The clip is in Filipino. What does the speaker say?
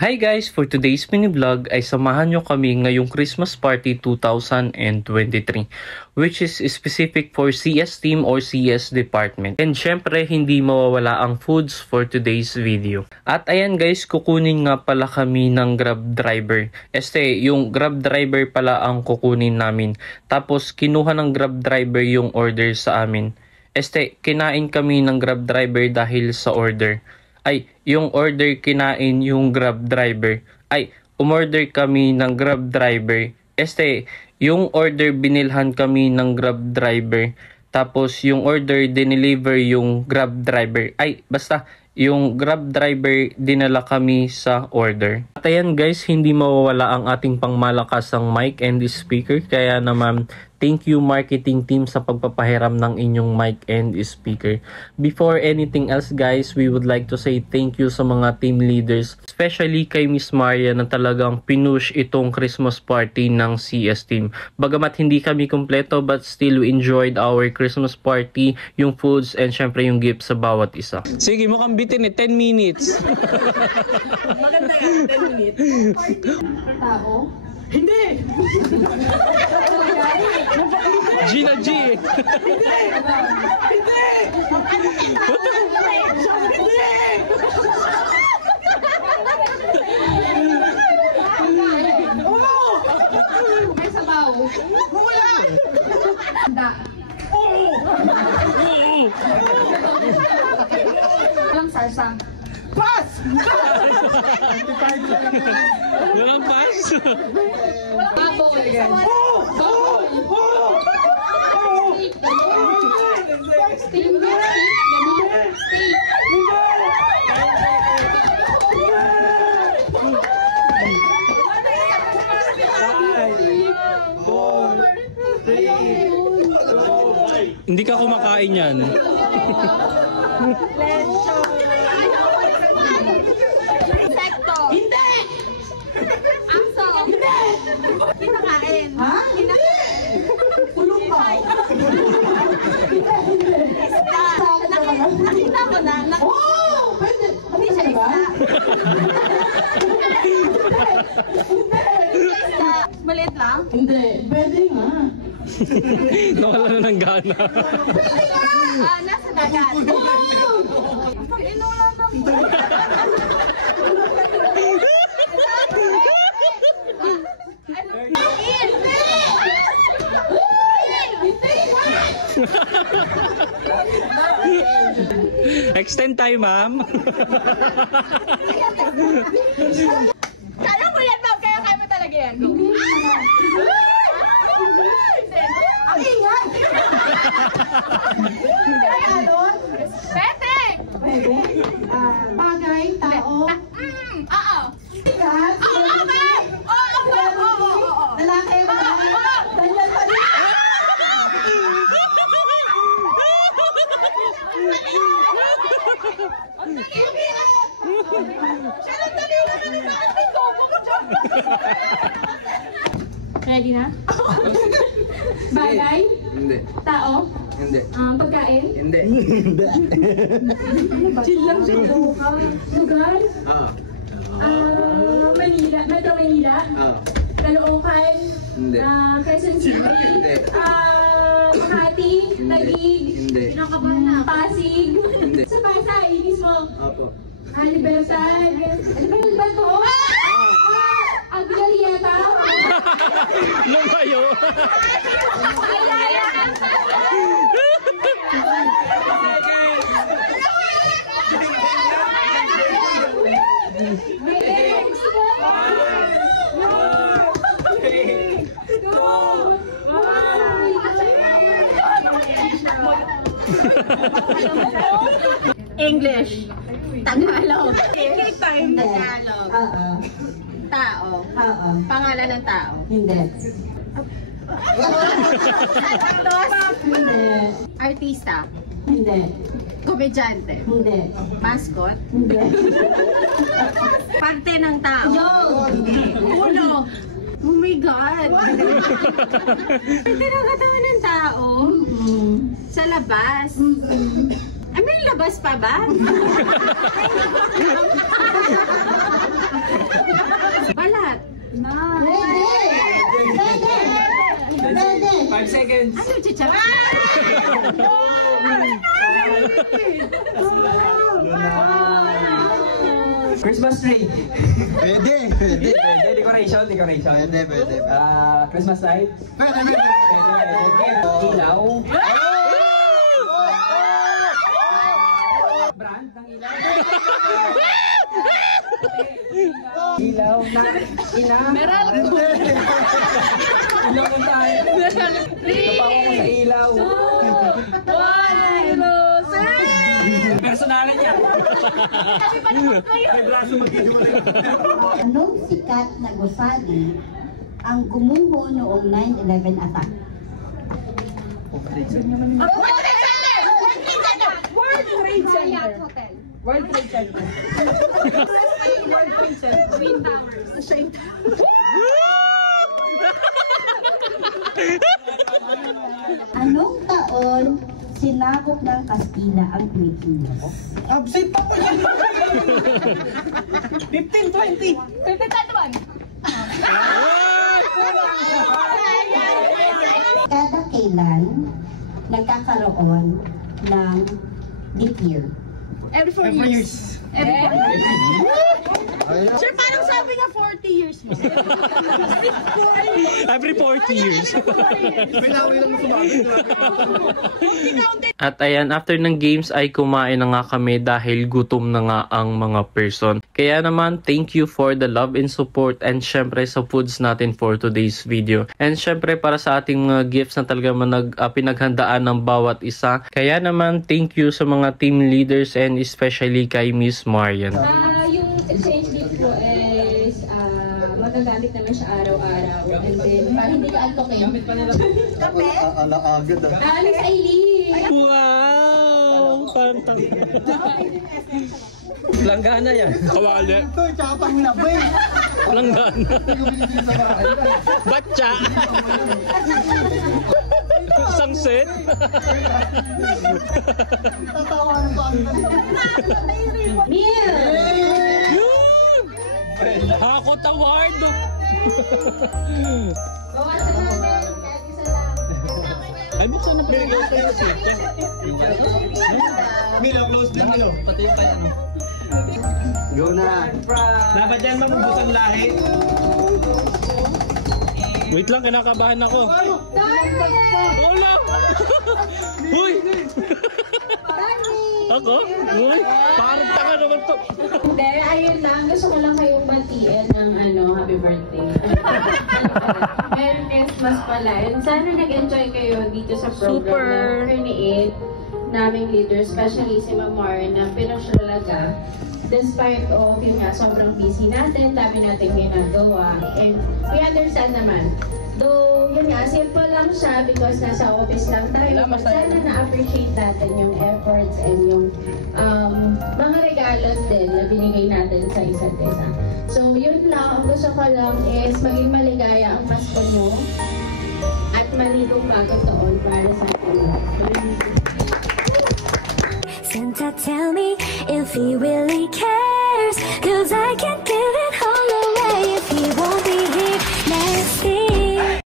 Hi guys! For today's mini vlog ay samahan nyo kami ngayong Christmas Party 2023 which is specific for CS team or CS department. And syempre hindi mawawala ang foods for today's video. At ayan guys, kukunin nga pala kami ng Grab driver. Yung Grab driver pala ang kukunin namin. Tapos kinuha ng Grab driver yung order sa amin. Kinain kami ng Grab driver dahil sa order. Yung order kinain yung Grab driver. Umorder kami ng Grab driver. Yung order binilhan kami ng Grab driver. Tapos yung order dineliver yung Grab driver. Basta yung Grab driver dinala kami sa order. At ayan guys, hindi mawawala ang ating pangmalakasang mic and speaker. Kaya naman, thank you marketing team sa pagpapahiram ng inyong mic and speaker. Before anything else guys, we would like to say thank you sa mga team leaders. Especially kay Miss Maria na talagang pinush itong Christmas party ng CS team. Bagamat hindi kami kompleto but still we enjoyed our Christmas party, yung foods and syempre yung gifts sa bawat isa. Sige, mukhang bitin 10 minutes. Maganda yan, 10 minutes. Tao? Hindi! Gina G. Hindi! May sabaw. Wala! Handa. Walang salsa. Pass! Walang pass. Walang baboy. Steak. Hindi ka kumakain yan. Insekto. Hindi! Aso. Hindi! Kinakain. Ha? Kinakain. Kulong ka. Isda. Nakita ko na. Oo! Pwede. Hindi siya isda. Isda. Maliit lang? Hindi. Pwede nga. Nawala na ng gana. Nasa dagat. Inulan na. Extend tayo, ma'am. Kaya mo yan, ma'am. Kaya mo talaga yan. Ang ingay! Kaya doon? Pwede! Pwede? Bagay, tao? Oo. Sikat? Oo, ma'am! Oo. Lalaki ba? Oo. Daniel pa rin? Ang dali-dali na natin ko! Ready na? Bagay? Hindi. Tao? Hindi. Pagkain? Hindi. Chill lang siya. Lugar? Oo. Manila? Metro Manila? Oo. Caloocan? Hindi. Quezon City? Hindi. Makati? Taguig? Hindi. Pasig? Hindi. Sa Pasay mismo? Opo. Libertad? Ano ba ito? Agliarieta? Lumayo. English. Tagalog. English time. Tagalog. Tao. Pangalan ng tao. Hindi. Actors. Hindi. Artista. Hindi. Komedyante. Hindi. Mascot. Hindi. Parte ng tao. Uno. Oh my God. Parte ng katawan ng tao. Sa labas. May labas pa ba? Pwede. 5 seconds. Ano, chicha? Christmas tree. Pwede. Pwede. Decoration. Pwede. Christmas light. Pwede. Ilaw. Brand ng ilaw. Ilaw na Meral. ilaw ng tayo. Kapawa ko sa ilaw. 1, 2, 3. Personalan niya. May braso maghihiwalay. Anong sikat na gusali ang gumuho noong 9/11 attack? World Trade Center. Twin Towers. Anong taon sinakop ng Kastila ang Pilipinas? Absent pa po yan. 15-20. 50-21. Kada kailan nagkakaroon ng leap year? Every 4 years. Every 4 years. Sir, parang sabi nga 40 years mo. Every 40 years. At ayan, after ng games ay kumain na nga kami dahil gutom na nga ang mga person. Kaya naman, thank you for the love and support and syempre sa foods natin for today's video. And syempre para sa ating mga gifts na talaga pinaghandaan ng bawat isa. Kaya naman, thank you sa mga team leaders and especially kay Miss Marian. Yung exchange gift po is magagamit naman siya araw-araw. And then, para hindi ka antokin. Alaagad Alis Aileen! Wow! Pantang. Langgana yan. Kawali. Ito, tsapang nabay. Langgana. Batcha. Isang set. Tatawanan ko ang Meal! Hakot award. Bawasan natin. Kahit isa lang. Ay, buksan na pala. Milo, close din Milo. Pati yung kaya. Go na. Dapat yan mabubusan lahi. Wait lang, kinakabahan ako. Wala! Uy! Ako? Uy! Parang tanga naman to. Hindi, ayun lang. Gusto ko lang kayong batiin ng happy birthday. Merry Christmas pala. And sana nag-enjoy kayo dito sa program na create naming leader, especially si Ma'am Mar, na pinagsyalaga. Despite of yun nga, sobrang busy natin, dami natin ginagawa. And we understand naman. Though, yun nga, simple lang siya because nasa office lang tayo. But sana na-appreciate natin yung efforts and yung mga regalos din na binigay natin sa isa't isa. So, yun lang. Ang gusto ko lang is maging maligaya ang Pasko nyo at malibong bagong taon para sa atin. Santa, tell me if he really cares, 'cause I can't give